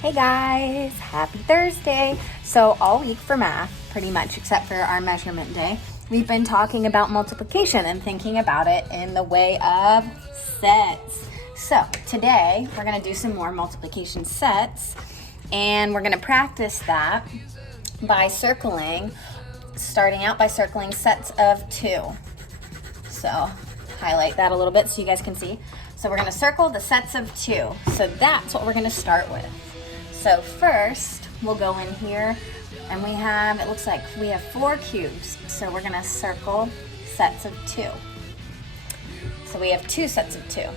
Hey guys, happy Thursday. So all week for math, pretty much except for our measurement day, we've been talking about multiplication and thinking about it in the way of sets. So today we're gonna do some more multiplication sets, and we're gonna practice that by starting out by circling sets of 2. So highlight that a little bit so you guys can see. So we're gonna circle the sets of 2. So that's what we're gonna start with. So first, we'll go in here and it looks like we have 4 cubes. So we're gonna circle sets of 2. So we have 2 sets of 2.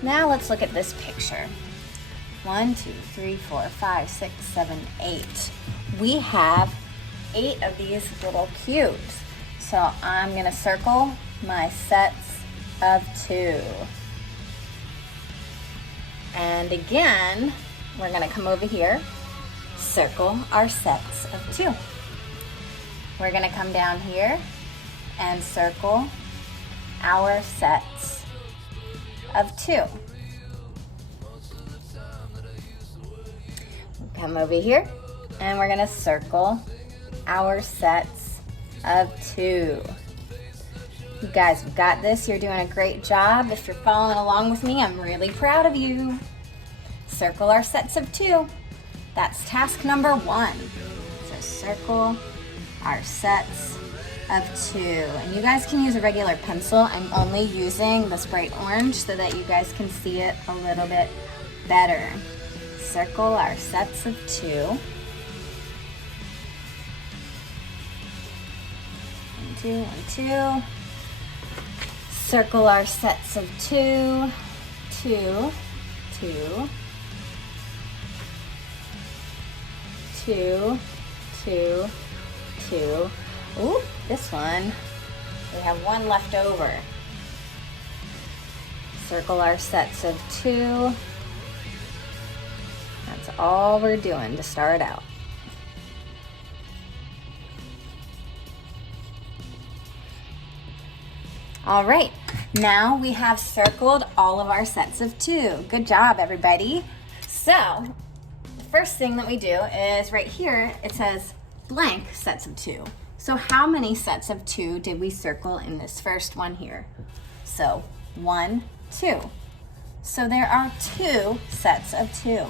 Now let's look at this picture. 1, 2, 3, 4, 5, 6, 7, 8. We have 8 of these little cubes. So I'm gonna circle my sets of 2. And again, we're gonna come over here, circle our sets of 2. We're gonna come down here and circle our sets of 2. Come over here and we're gonna circle our sets of 2. You guys have got this. You're doing a great job. If you're following along with me, I'm really proud of you. Circle our sets of 2. That's task number 1. So circle our sets of 2. And you guys can use a regular pencil. I'm only using this bright orange so that you guys can see it a little bit better. Circle our sets of 2. 1, 2, 1, 2. Circle our sets of 2, 2, 2, 2, 2, 2. Ooh, this one, we have 1 left over. Circle our sets of 2. That's all we're doing to start out. All right, now we have circled all of our sets of 2. Good job, everybody. So, the first thing that we do is right here, it says blank sets of 2. So how many sets of 2 did we circle in this first one here? So 1, 2. So there are 2 sets of 2.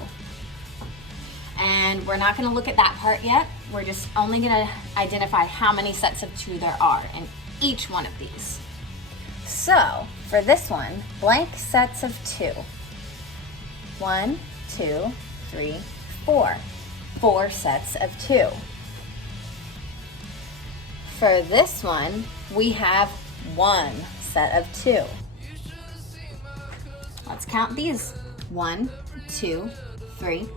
And we're not gonna look at that part yet. We're just only gonna identify how many sets of 2 there are in each one of these. So for this one, blank sets of 2. 1, 2, 3, 4. 4 sets of 2. For this one, we have 1 set of 2. Let's count these. 1, 2, 3,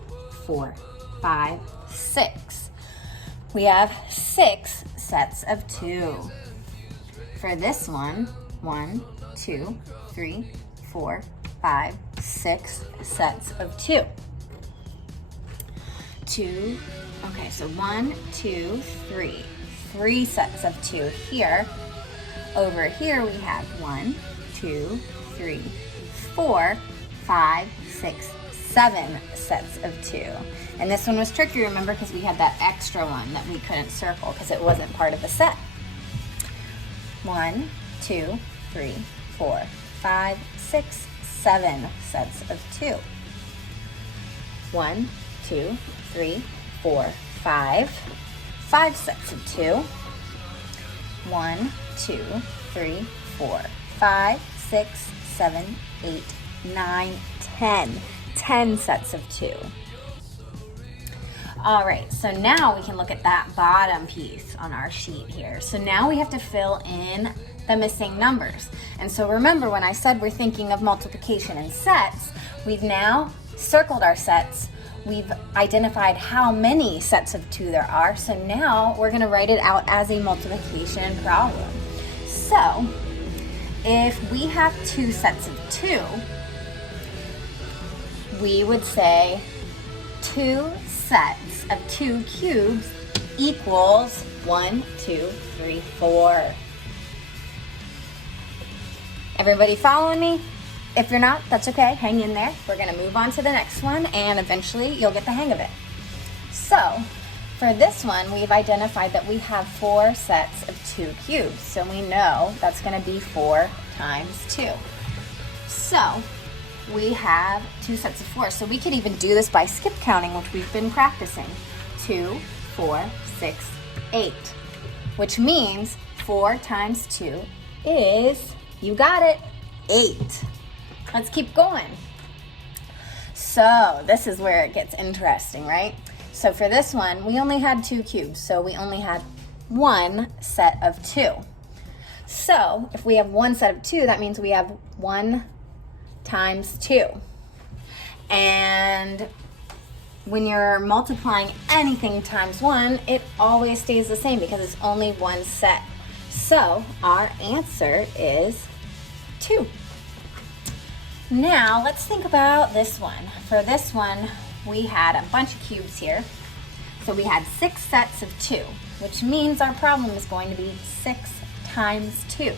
4, 5, 6. We have 6 sets of 2. For this one, 1, 2, 3, 4, 5, 6 sets of 2. Okay, so 1, 2, 3. 3 sets of 2 here. Over here we have 1, 2, 3, 4, 5, 6, 7 sets of 2. And this one was tricky, remember, because we had that extra one that we couldn't circle because it wasn't part of the set. 1, 2, 3, 4, 5, 6, 7 sets of 2. 1, 2, 3, 4, 5. 5 sets of 2. 1, 2, 3, 4, 5, 6, 7, 8, 9, 10. 10 sets of 2. All right, so now we can look at that bottom piece on our sheet here. So now we have to fill in the missing numbers. And so remember when I said we're thinking of multiplication in sets, we've now circled our sets. We've identified how many sets of 2 there are. So now we're gonna write it out as a multiplication problem. So if we have 2 sets of 2, we would say 2 sets of 2 cubes equals 1, 2, 3, 4. Everybody following me? If you're not, that's okay. Hang in there. We're going to move on to the next one, and eventually you'll get the hang of it. So, for this one, we've identified that we have 4 sets of 2 cubes. So we know that's going to be 4 times 2. So, we have 2 sets of 4. So we could even do this by skip counting, which we've been practicing. 2, 4, 6, 8. Which means 4 times 2 is, you got it, 8. Let's keep going. So this is where it gets interesting, right? So for this one, we only had 2 cubes, so we only had 1 set of 2. So if we have 1 set of 2, that means we have 1 times 2. And when you're multiplying anything times 1, it always stays the same because it's only 1 set. So our answer is 2. Now let's think about this one. For this one, we had a bunch of cubes here. So we had 6 sets of 2, which means our problem is going to be 6 times 2.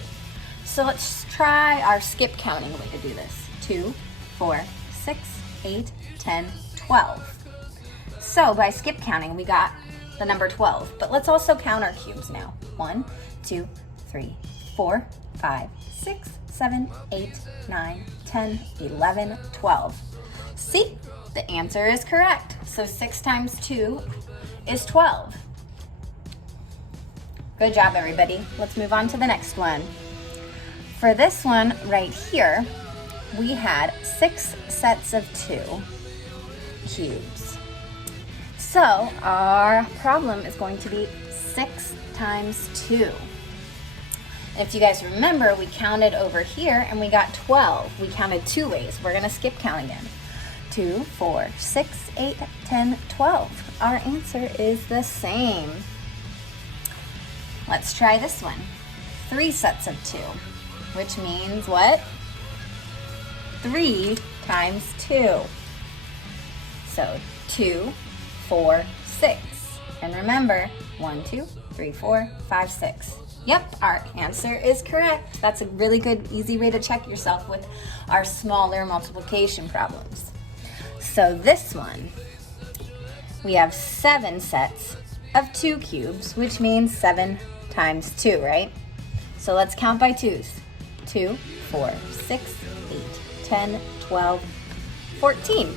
So let's try our skip counting way to do this. 2, 4, 6, 8, 10, 12. So by skip counting, we got the number 12. But let's also count our cubes now. 1, 2, 3, 4, 5, 6, 7, 8, 9, 10, 11, 12. See? The answer is correct. So 6 times 2 is 12. Good job, everybody. Let's move on to the next one. For this one right here, we had 6 sets of 2 cubes. So our problem is going to be 6 times 2. If you guys remember, we counted over here and we got 12. We counted 2 ways. We're going to skip count again. 2, 4, 6, 8, 10, 12. Our answer is the same. Let's try this one. 3 sets of 2, which means what? 3 times 2. So 2, 4, 6. And remember, 1, 2, 3, 4, 5, 6. Yep, our answer is correct. That's a really good, easy way to check yourself with our smaller multiplication problems. So this one, we have 7 sets of 2 cubes, which means 7 times 2, right? So let's count by 2s. 2, 4, 6, 8, 10, 12, 14.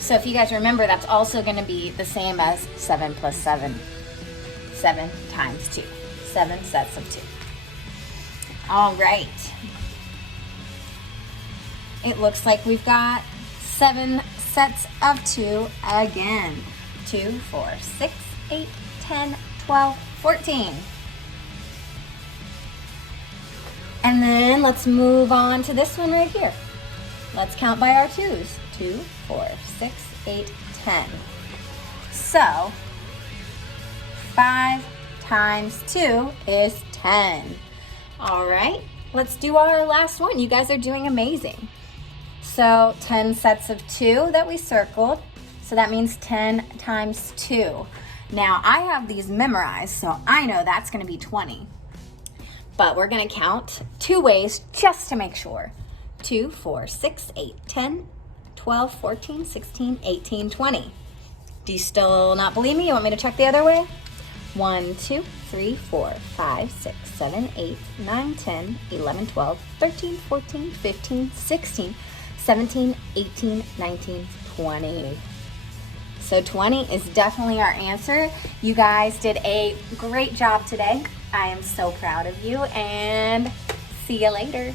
So if you guys remember, that's also going to be the same as 7 plus 7. 7 times 2. 7 sets of 2. All right. It looks like we've got 7 sets of 2 again. 2, 4, 6, 8, 10, 12, 14. And then let's move on to this one right here. Let's count by our 2s. 2, 4, 6, 8, 10. So 5 times 2 is 10. All right, let's do our last one. You guys are doing amazing. So 10 sets of 2 that we circled. So that means 10 times 2. Now I have these memorized, so I know that's going to be 20. But we're going to count 2 ways just to make sure. 2, 4, 6, 8, 10, 12, 14, 16, 18, 20. Do you still not believe me? You want me to check the other way? 1, 2, 3, 4, 5, 6, 7, 8, 9, 10, 11, 12, 13, 14, 15, 16, 17, 18, 19, 20. So 20 is definitely our answer. You guys did a great job today. I am so proud of you, and see you later.